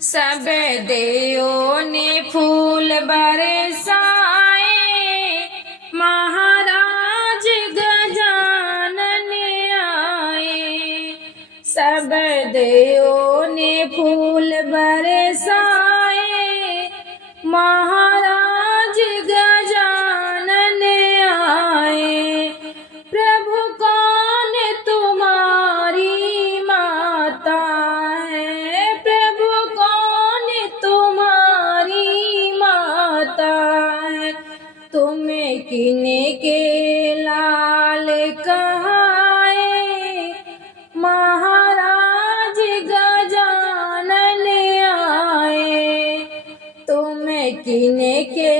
सब देवों ने फूल बरसाए, महाराज गजानन आए। सब देवों ने फूल बरसाए, महाराज गजानन आए। प्रभु कौन तुम्हारी माता है, प्रभु कौन तुम्हारी माता है। तुम्हें किने के लाल कहाए, महाराज गजानन आए। तुम्हें किने के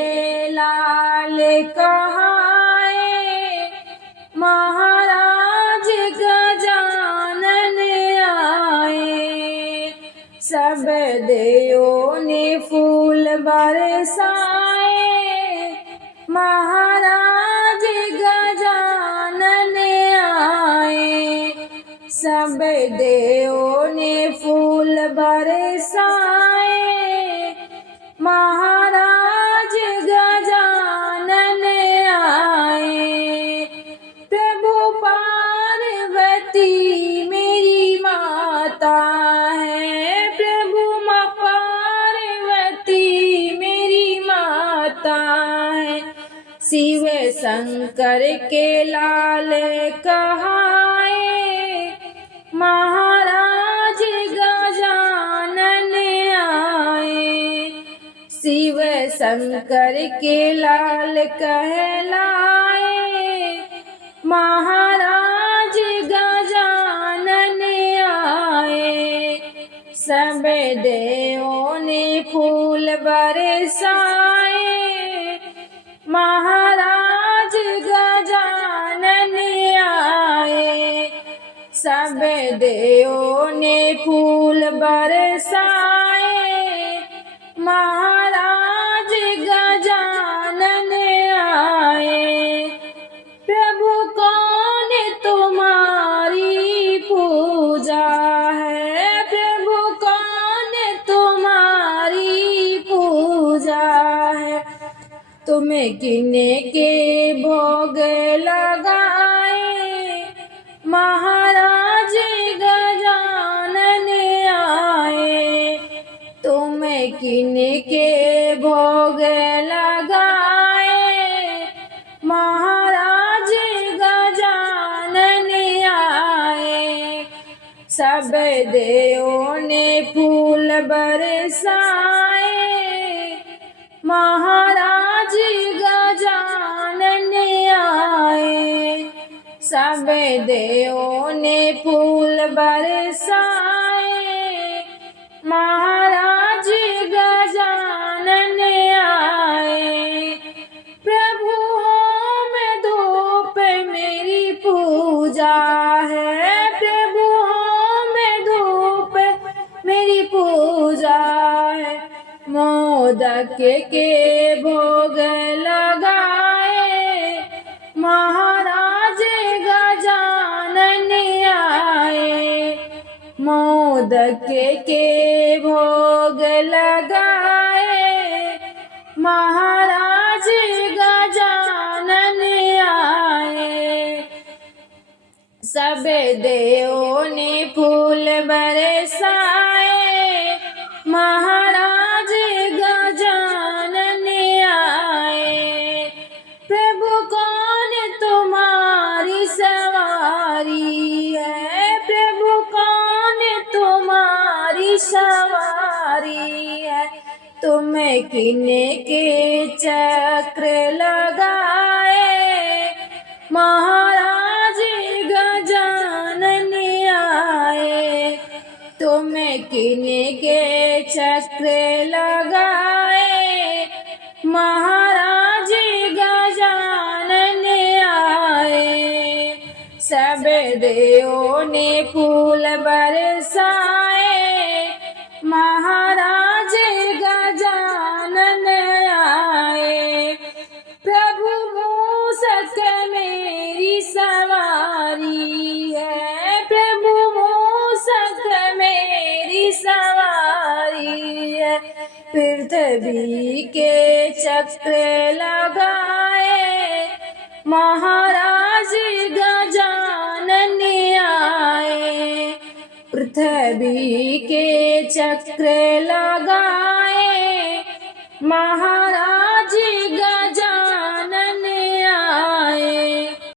लाल कहाए, महाराज गजानन आए। सब देवों ने फूल बरसाए, महाराज गजानन आए। सब देवों ने फूल बरसाए, महाराज गजानन आए। प्रभु पार्वती मेरी माता है, प्रभु माँ पार्वती मेरी माता है। शिव शंकर के लाल कहाए, महाराज गजानन आए। शिव शंकर के लाल कहलाए, महाराज गजानन आए। सब देवों ने फूल बरसाए, महाराज गजानन आए। सब देवों ने फूल बरसाए, महाराज गजानन आए। प्रभु कौन तुम्हारी पूजा है, प्रभु कौन तुम्हारी पूजा है। तुम्हें किने के भोग लगाए, महाराज गजानन आए। तुम्हें किने के भोग लगाए, महाराज गजानन आए। सब देवों ने फूल बरसाए, महाराज गजानन आए। सब देवों ने फूल बरसाए, महाराज गजानन आए। प्रभु होम धूप मेरी पूजा है, प्रभु होम धूप मेरी पूजा है। मोदक के भोग लगाए, महाराज गजानन आए। मोदक के भोग लगाए, महाराज गजानन आए। सब देवों ने फूल बरसाए, महाराज गजानन आए। प्रभु कौन तुम्हारी सवारी है, प्रभु कौन तुम्हारी सवारी है। तुम्हें किने के चक्र लगाए, महाराज गजानन आए। तुम्हें किने के चक्र लगाए, महाराज गजानन आए। सब देवों ने फूल बरसाए, महाराज गजानन आए। प्रभु मूसक मेरी सवारी है, प्रभु मूसक मेरी सवारी पृथ्वी के चक्र लगाए, महाराज गजानन आए। पृथ्वी के चक्र लगाए,